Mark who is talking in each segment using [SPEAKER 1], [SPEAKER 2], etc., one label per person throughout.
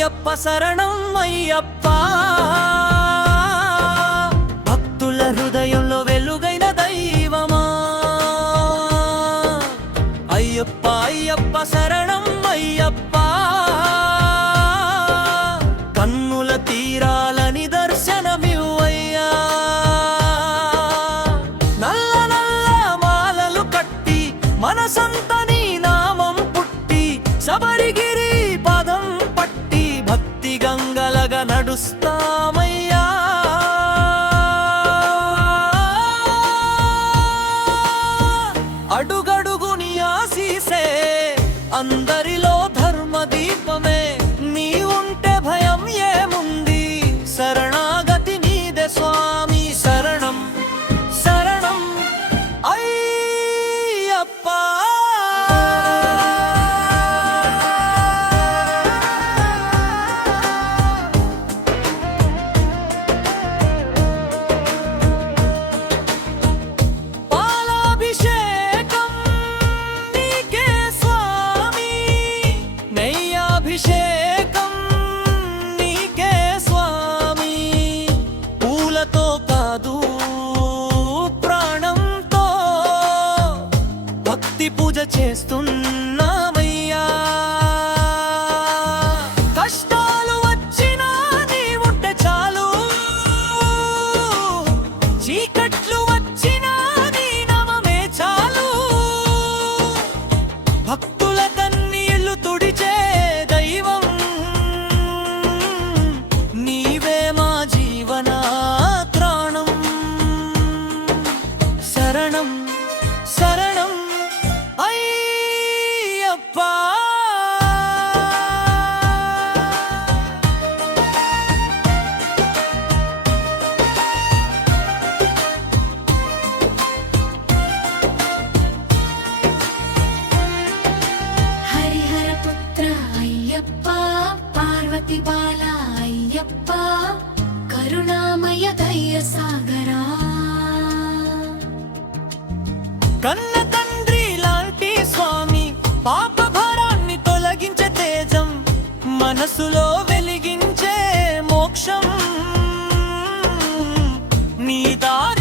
[SPEAKER 1] అయ్యప్ప శరణం అయ్యప్ప. భక్తుల హృదయంలో వెలుగైన దైవమా. అయ్యప్ప అయ్యప్ప శరణం అయ్యప్ప. కన్నుల తీరాలని దర్శనమివ్వయ్యా. నల్ల నల్ల మాలలు కట్టి మనసంత నీ నామం పుట్టి శబరిగిరి os శరణం అయ్యప్ప
[SPEAKER 2] హరిహరపుత్ర అయ్యప్ప పార్వతి
[SPEAKER 1] కన్న తండ్రి లాంటి స్వామి పాప భారాన్ని తొలగించే తేజం మనసులో వెలిగించే మోక్షం. నీ దారి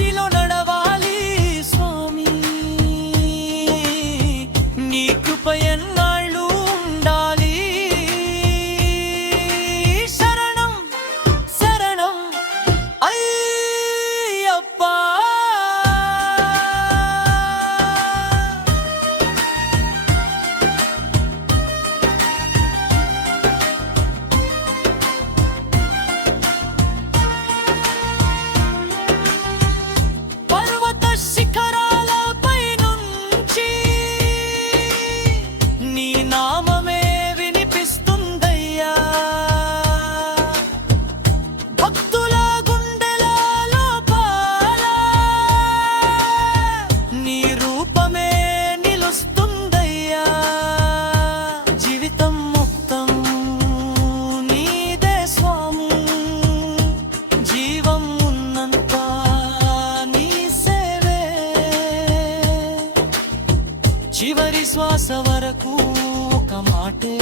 [SPEAKER 1] శ్వాస వరకు ఒక మాటే.